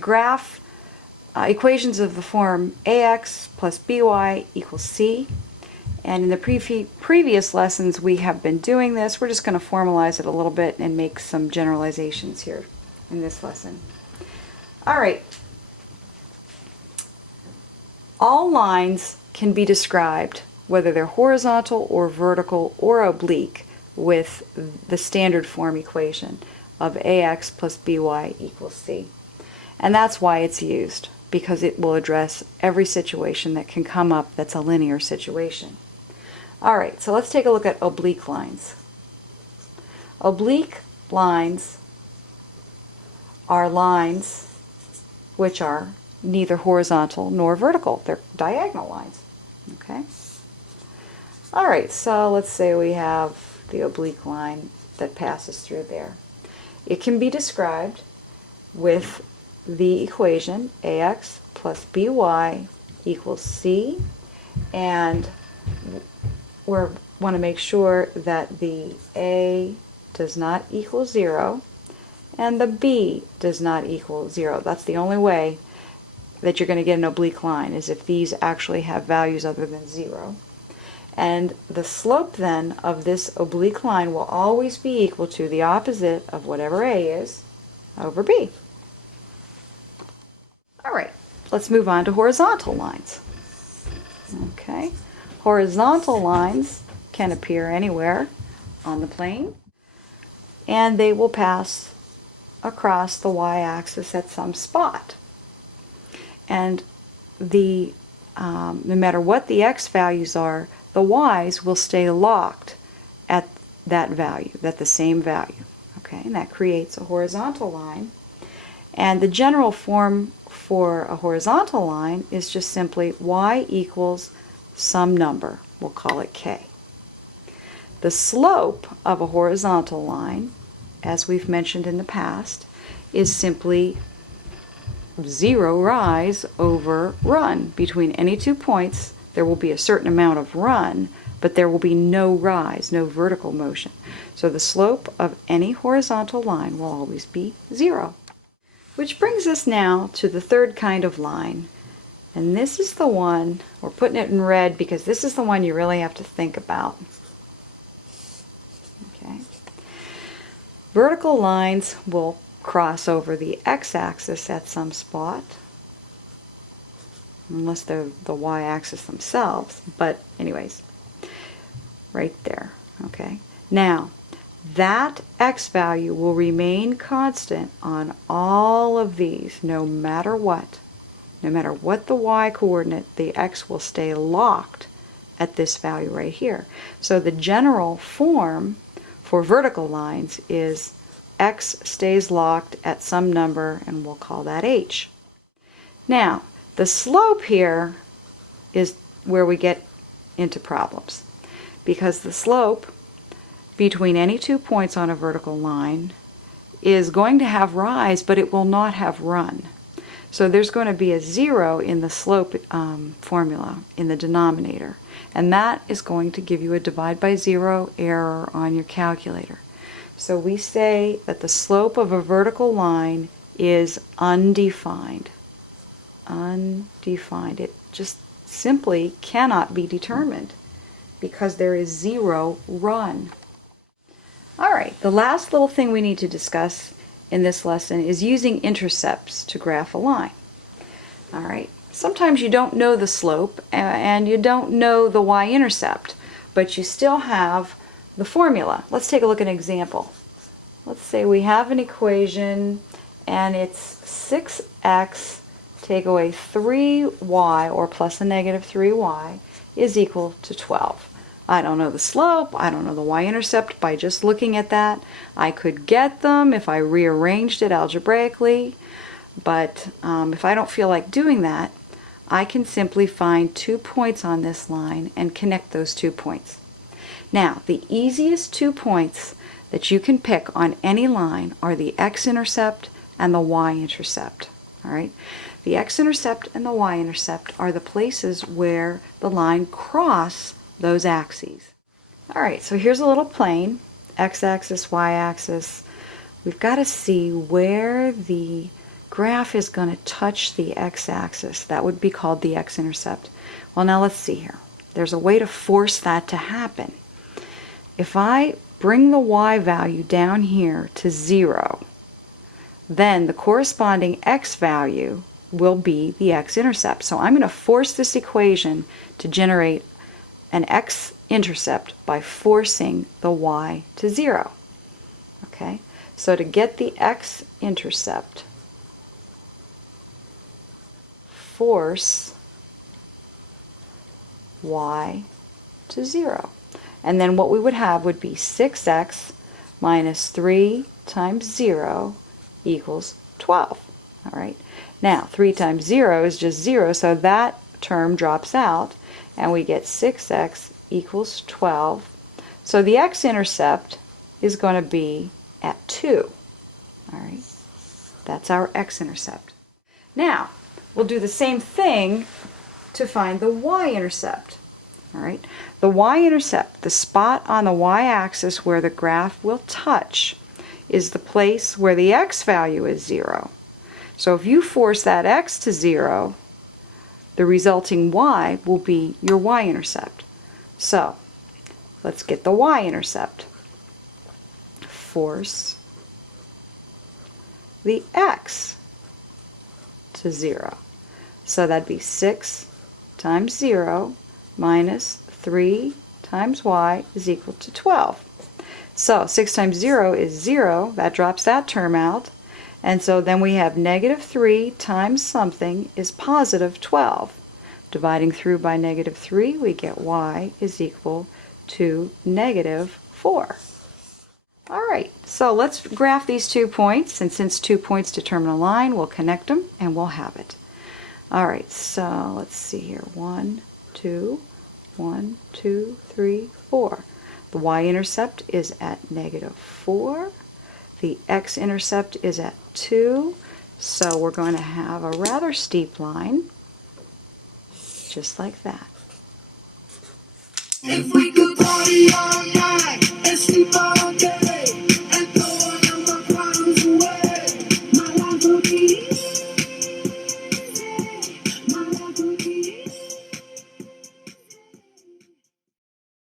graph equations of the form ax plus by equals c. And in the previous lessons we have been doing this. We're just going to formalize it a little bit and make some generalizations here in this lesson. Alright, all lines can be described, whether they're horizontal or vertical or oblique, with the standard form equation of ax plus by equals c. And that's why it's used, because it will address every situation that can come up that's a linear situation. Alright, so let's take a look at oblique lines. Oblique lines are lines which are neither horizontal nor vertical. They're diagonal lines. Okay? Alright, so let's say we have the oblique line that passes through there. It can be described with the equation ax plus by equals c, and we want to make sure that the a does not equal 0 and the b does not equal 0. That's the only way that you're going to get an oblique line, is if these actually have values other than 0. And the slope then of this oblique line will always be equal to the opposite of whatever a is over b. Alright, let's move on to horizontal lines. Okay, horizontal lines can appear anywhere on the plane, and they will pass across the y-axis at some spot. And no matter what the x values are, the y's will stay locked at that value, at the same value. Okay, and that creates a horizontal line. And the general form for a horizontal line is just simply y equals some number. We'll call it k. The slope of a horizontal line, as we've mentioned in the past, is simply 0 rise over run. Between any 2 points there will be a certain amount of run, but there will be no rise, no vertical motion. So the slope of any horizontal line will always be 0. Which brings us now to the third kind of line. And this is the one, we're putting it in red because this is the one you really have to think about. Okay. Vertical lines will cross over the x-axis at some spot, unless they're the y-axis themselves, but anyways, right there. Okay. Now, that x value will remain constant on all of these, no matter what. No matter what the y coordinate, the x will stay locked at this value right here. So the general form for vertical lines is x stays locked at some number, and we'll call that h. Now, the slope here is where we get into problems, because the slope between any 2 points on a vertical line is going to have rise, but it will not have run. So there's going to be a 0 in the slope formula in the denominator, and that is going to give you a divide by 0 error on your calculator. So we say that the slope of a vertical line is undefined. Undefined. It just simply cannot be determined because there is 0 run. Alright, the last little thing we need to discuss in this lesson is using intercepts to graph a line. Alright, sometimes you don't know the slope and you don't know the y-intercept, but you still have the formula. Let's take a look at an example. Let's say we have an equation and it's 6x take away 3y, or plus a negative 3y, is equal to 12. I don't know the slope, I don't know the y-intercept by just looking at that. I could get them if I rearranged it algebraically, but if I don't feel like doing that, I can simply find 2 points on this line and connect those 2 points. Now, the easiest 2 points that you can pick on any line are the x-intercept and the y-intercept. All right? The x-intercept and the y-intercept are the places where the line cross those axes. Alright, so here's a little plane, x-axis, y-axis. We've got to see where the graph is going to touch the x-axis. That would be called the x-intercept. Well, now let's see here. There's a way to force that to happen. If I bring the y value down here to 0, then the corresponding x value will be the x-intercept. So I'm going to force this equation to generate an x-intercept by forcing the y to 0. Okay? So to get the x-intercept, force y to 0. And then what we would have would be 6x minus 3 times 0 equals 12. All right. Now, 3 times 0 is just 0, so that term drops out, and we get 6x equals 12. So the x-intercept is going to be at 2. All right. That's our x-intercept. Now, we'll do the same thing to find the y-intercept. All right. The y-intercept, the spot on the y-axis where the graph will touch, is the place where the x value is 0. So if you force that x to 0, the resulting y will be your y-intercept. So let's get the y-intercept. Force the x to 0. So that'd be 6 times 0 minus 3 times y is equal to 12. So 6 times 0 is 0. That drops that term out. And so then we have negative 3 times something is positive 12. Dividing through by negative 3, we get y is equal to negative 4. All right, so let's graph these 2 points. And since 2 points determine a line, we'll connect them and we'll have it. All right, so let's see here. 1, 2, 1, 2, 3, 4. The y-intercept is at negative 4. The x-intercept is at 2. So we're going to have a rather steep line, just like that. If we could party all night and sleep all